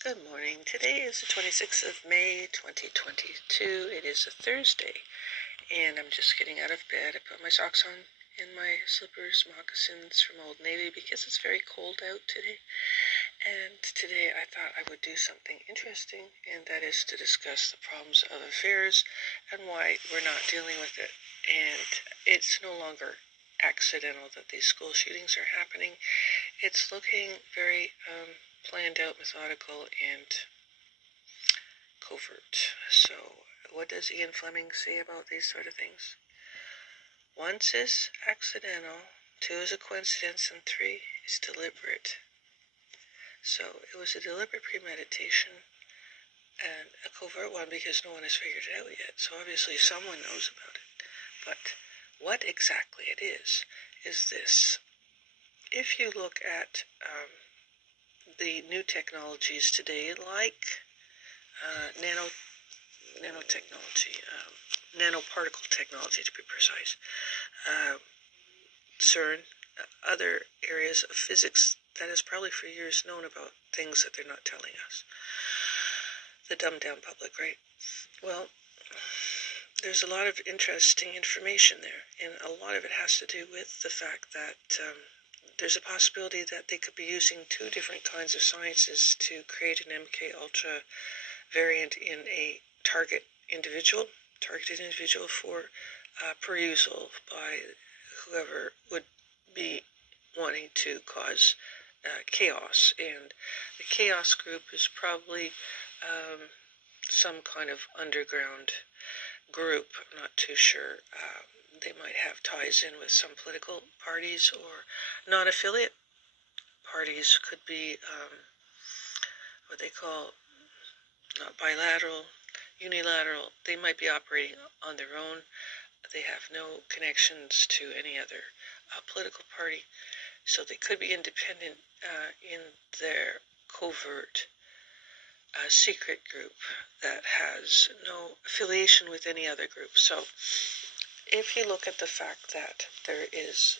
Good morning. Today is the 26th of May, 2022. It is a Thursday, and I'm just getting out of bed. I put my socks on and my slippers, moccasins from Old Navy because it's very cold out today. And today I thought I would do something interesting, and that is to discuss the problems of affairs and why we're not dealing with it. And it's no longer accidental that these school shootings are happening. It's looking very planned out, methodical, and covert. So, what does Ian Fleming say about these sort of things? 1 is accidental, 2 is a coincidence, and 3 is deliberate. So, it was a deliberate premeditation and a covert one because no one has figured it out yet. So, obviously, someone knows about it. But what exactly it is this. If you look at the new technologies today, like nanotechnology, nanoparticle technology to be precise, CERN, other areas of physics that has probably for years known about things that they're not telling us. The dumbed down public, right? Well, there's a lot of interesting information there, and a lot of it has to do with the fact that there's a possibility that they could be using 2 different kinds of sciences to create an MK Ultra variant in a targeted individual for perusal by whoever would be wanting to cause chaos. And the chaos group is probably some kind of underground group. I'm not too sure. They might have ties in with some political parties or non-affiliate parties. Could be what they call not bilateral, unilateral. They might be operating on their own. They have no connections to any other political party, so they could be independent in their covert secret group that has no affiliation with any other group. So if you look at the fact that there is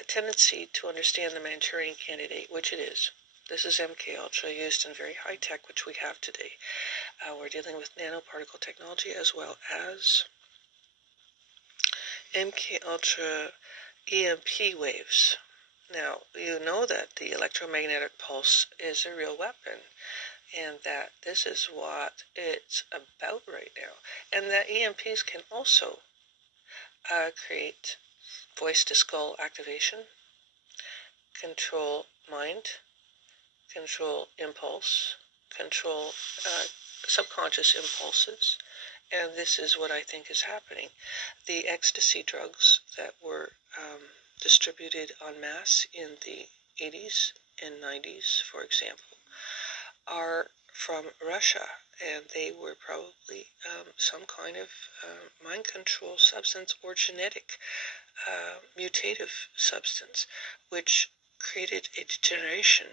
a tendency to understand the Manchurian Candidate, which it is, this is MK Ultra used in very high tech, which we have today. We're dealing with nanoparticle technology as well as MK Ultra EMP waves. Now, you know that the electromagnetic pulse is a real weapon, and that this is what it's about right now. And that EMPs can also create voice-to-skull activation, control mind, control impulse, control subconscious impulses, and this is what I think is happening. The ecstasy drugs that were distributed en masse in the 80s and 90s, for example, are from Russia, and they were probably some kind of mind control substance or genetic mutative substance, which created a degeneration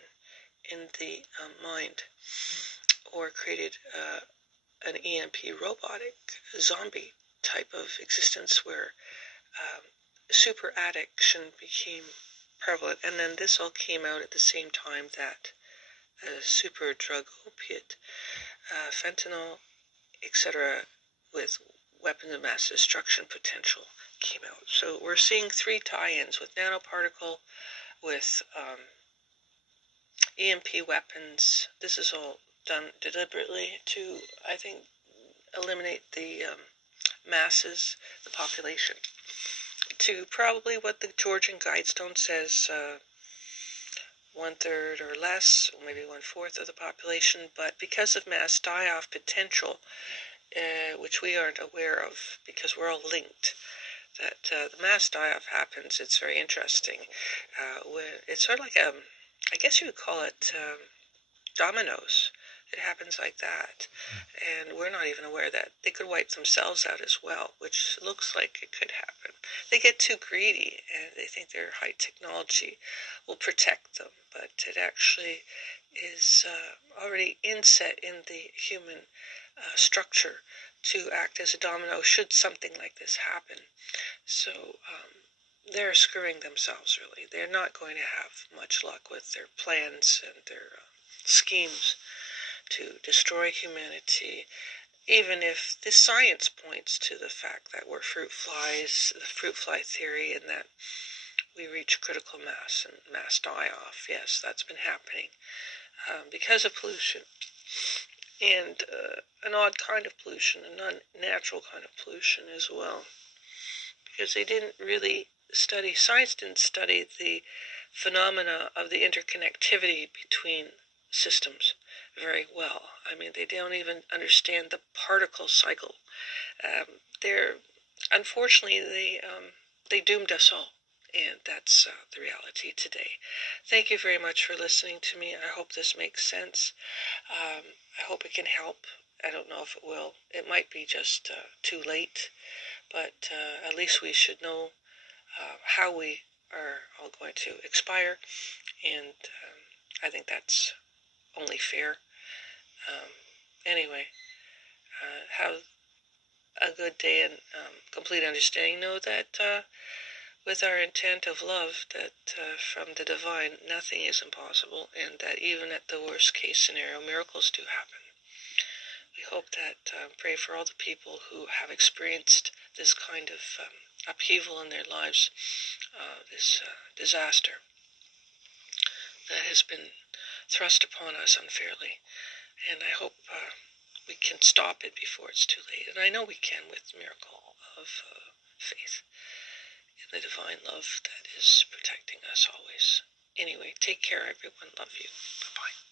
in the mind, or created an EMP robotic zombie type of existence where super addiction became prevalent. And then this all came out at the same time that super drug opiate, fentanyl, etc., with weapons of mass destruction potential came out. So we're seeing 3 tie-ins with nanoparticle, with EMP weapons. This is all done deliberately to, I think, eliminate the masses, the population, to probably what the Georgian Guidestone says, 1/3 or less, or maybe 1/4 of the population. But because of mass die-off potential, which we aren't aware of because we're all linked, that the mass die-off happens. It's very interesting. When it's sort of like I guess you would call it dominoes. It happens like that, and we're not even aware that they could wipe themselves out as well, which looks like it could happen. They get too greedy, and they think their high technology will protect them, but it actually is already inset in the human structure to act as a domino should something like this happen. So they're screwing themselves, really. They're not going to have much luck with their plans and their schemes to destroy humanity, even if the science points to the fact that we're fruit flies, the fruit fly theory, and that we reach critical mass and mass die-off. Yes, that's been happening because of pollution, and an odd kind of pollution, an unnatural kind of pollution as well, because they didn't really study, science didn't study the phenomena of the interconnectivity between systems very well. I mean, they don't even understand the particle cycle. They're unfortunately they doomed us all, and that's the reality today. Thank you very much for listening to me. I hope this makes sense. I hope it can help. I don't know if it will. It might be just too late, but at least we should know how we are all going to expire, and I think that's only fair. Anyway, have a good day and complete understanding. Know that with our intent of love, that from the divine, nothing is impossible, and that even at the worst case scenario, miracles do happen. We hope that, pray for all the people who have experienced this kind of upheaval in their lives, this disaster that has been thrust upon us unfairly. And I hope we can stop it before it's too late. And I know we can with the miracle of faith in the divine love that is protecting us always. Anyway, take care, everyone. Love you. Bye-bye.